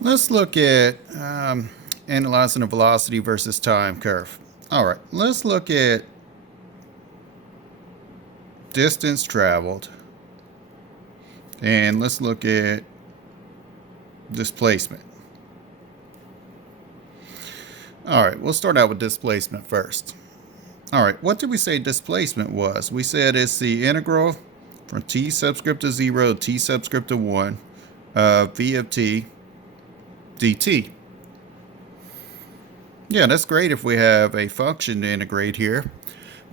Let's look at analyzing a velocity versus time curve. All right, let's look at distance traveled, and let's look at displacement. All right, we'll start out with displacement first. All right, what did we say displacement was? We said it's the integral from t subscript to 0 to t subscript to 1 v of t dt. Yeah, that's great if we have a function to integrate here.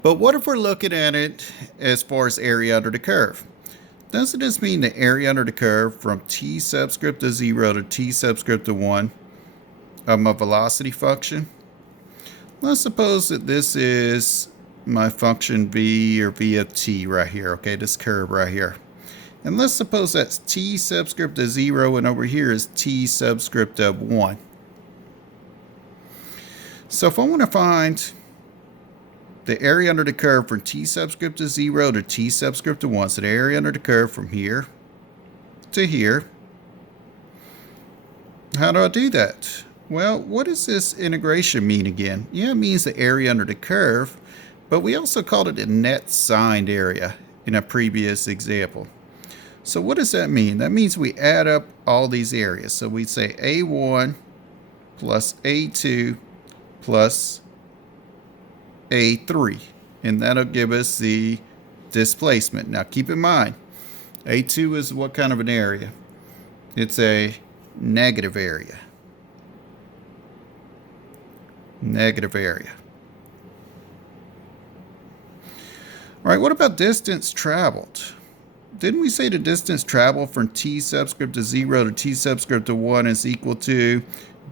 But what if we're looking at it as far as area under the curve? Doesn't this mean the area under the curve from t subscript to 0 to t subscript to 1 of my velocity function? Let's suppose that this is my function v or v of t right here, okay, this curve right here. And let's suppose that's t subscript of 0 and over here is t subscript of 1. So if I want to find the area under the curve from t subscript to 0 to t subscript to 1, so the area under the curve from here to here, how do I do that? Well, what does this integration mean again? Yeah, it means the area under the curve, but we also called it the net signed area in a previous example. So what does that mean? That means we add up all these areas. So we'd say A1 plus A2 plus A3, and that'll give us the displacement. Now keep in mind, A2 is what kind of an area? It's a negative area. Negative area. All right, what about distance traveled? Didn't we say the distance traveled from t subscript to 0 to t subscript to 1 is equal to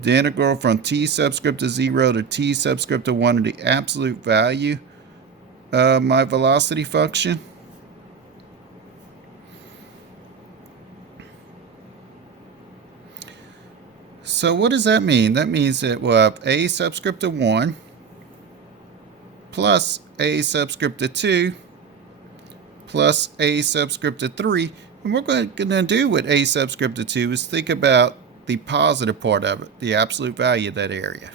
the integral from t subscript to 0 to t subscript to 1 of the absolute value of my velocity function? So what does that mean? That means that we'll have a subscript of 1 plus a subscript of 2 plus a subscript of 3. And what we're going to do with a subscript of 2 is think about the positive part of it, the absolute value of that area.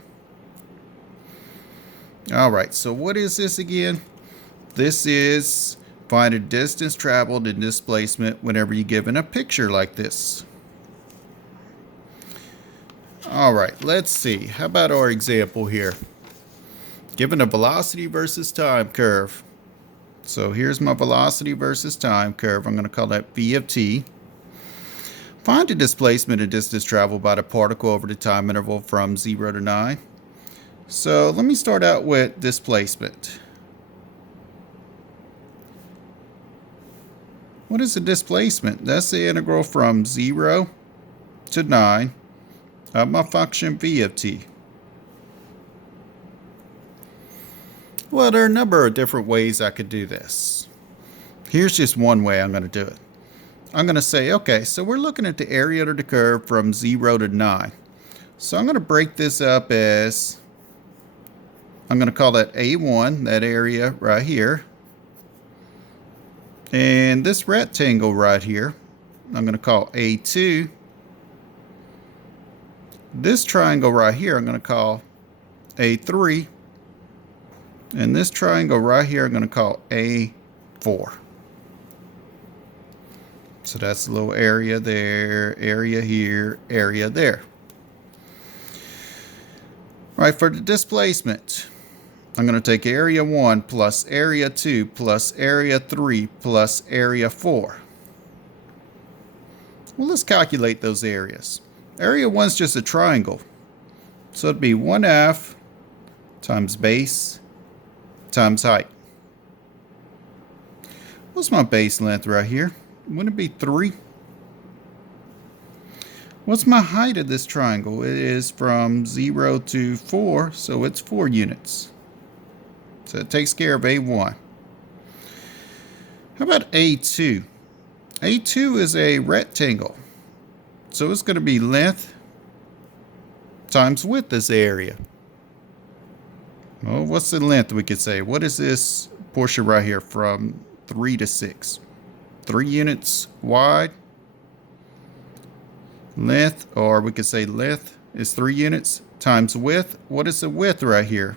All right, so what is this again? This is finding distance traveled and displacement whenever you're given a picture like this. All right, let's see. How about our example here? Given a velocity versus time curve. So here's my velocity versus time curve. I'm going to call that v of t. Find the displacement and distance traveled by the particle over the time interval from 0 to 9. So let me start out with displacement. What is the displacement? That's the integral from 0 to 9 of my function v of t. Well, there are a number of different ways I could do this. Here's just one way I'm going to do it. I'm going to say, okay, so we're looking at the area under the curve from 0 to 9. So I'm going to break this up as, I'm going to call that A1, that area right here. And this rectangle right here, I'm going to call A2. This triangle right here, I'm going to call A3. And this triangle right here, I'm going to call A4. So that's a little area there, area here, area there. All right, for the displacement, I'm going to take area 1 plus area 2 plus area 3 plus area 4. Well, let's calculate those areas. Area 1 is just a triangle. So it'd be 1/2 times base times height. What's my base length right here? Wouldn't it be 3? What's my height of this triangle? It is from 0 to 4, so it's 4 units. So it takes care of A1. How about A2? A2 is a rectangle. So it's going to be length times width this area. Well, what's the length we could say? What is this portion right here from 3 to 6? 3 units wide. Length, or we could say length is 3 units times width. What is the width right here?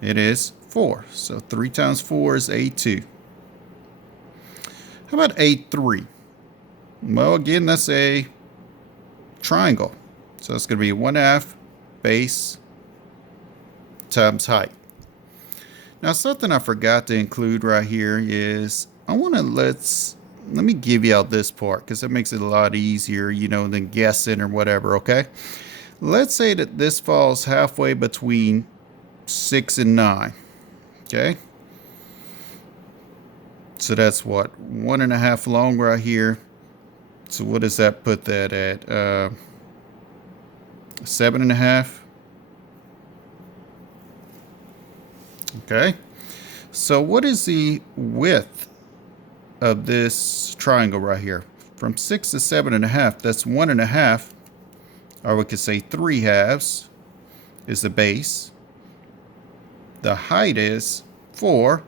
It is 4. So 3 times 4 is A2. How about A3? Well, again, that's a triangle. So it's going to be 1/2 base times height. Now, something I forgot to include right here is let me give you out this part because it makes it a lot easier, than guessing or whatever, okay? Let's say that this falls halfway between 6 and 9, okay? So that's what, 1.5 long right here. So what does that put that at? 7.5. Okay. So what is the width of this triangle right here? From 6 to 7.5, that's 1.5, or we could say 3/2 is the base. The height is 4.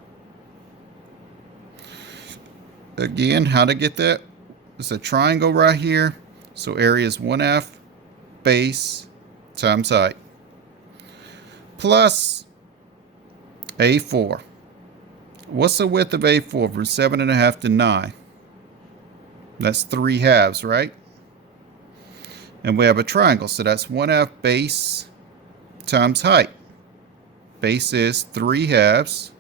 Again, how to get that? It's a triangle right here. So area is 1/2 base times height. Plus A4. What's the width of A4 from 7.5 to 9? That's 3/2, right? And we have a triangle, so that's 1/2 base times height. Base is 3/2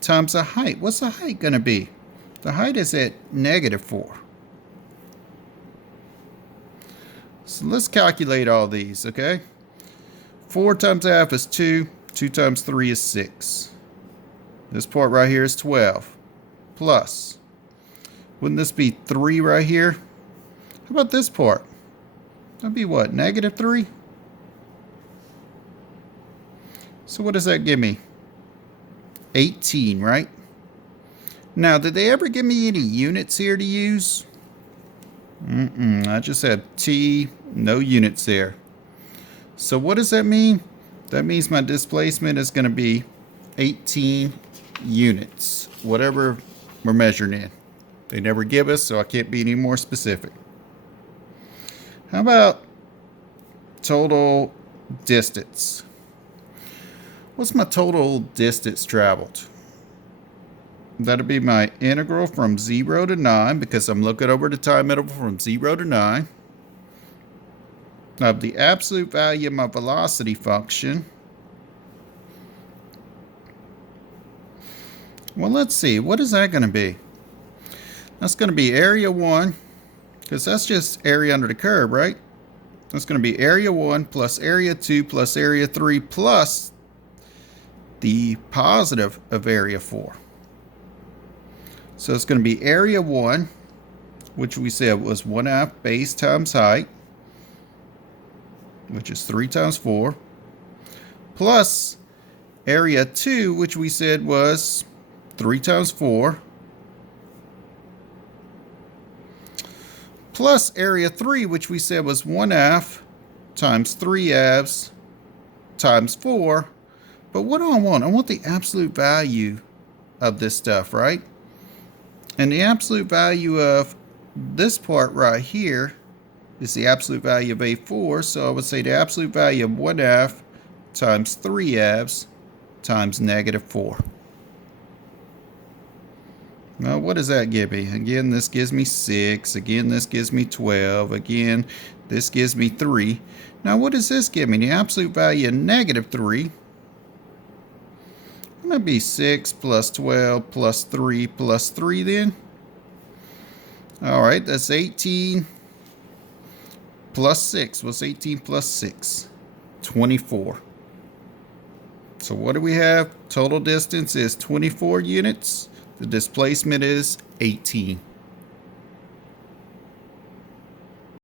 times the height. What's the height going to be? The height is at -4. So let's calculate all these, okay? 4 times 1/2 is 2. 2 times 3 is 6. This part right here is 12. Plus, wouldn't this be 3 right here? How about this part? That'd be what, -3? So what does that give me? 18, right? Now, did they ever give me any units here to use? I just have T, no units there. So what does that mean? That means my displacement is going to be 18 units, whatever we're measuring in. They never give us, so I can't be any more specific. How about total distance? What's my total distance traveled? That'll be my integral from 0 to 9, because I'm looking over the time interval from 0 to 9. Of the absolute value of my velocity function. Well, let's see. What is that going to be? That's going to be area 1, because that's just area under the curve, right? That's going to be area 1 plus area 2 plus area 3 plus the positive of area 4. So it's going to be area 1, which we said was 1/2 base times height, which is 3 times 4, plus area 2, which we said was 3 times 4, plus area 3, which we said was 1/2 times 3/2 times 4. But what do I want? I want the absolute value of this stuff, right? And the absolute value of this part right here is the absolute value of A4. So I would say the absolute value of 1/2 times 3/2 times -4. Now, what does that give me? Again, this gives me 6. Again, this gives me 12. Again, this gives me 3. Now, what does this give me? The absolute value of -3. That'd be 6 plus 12 plus 3 plus 3 then. All right, that's 18 plus 6. What's 18 plus 6? 24. So what do we have? Total distance is 24 units. The displacement is 18.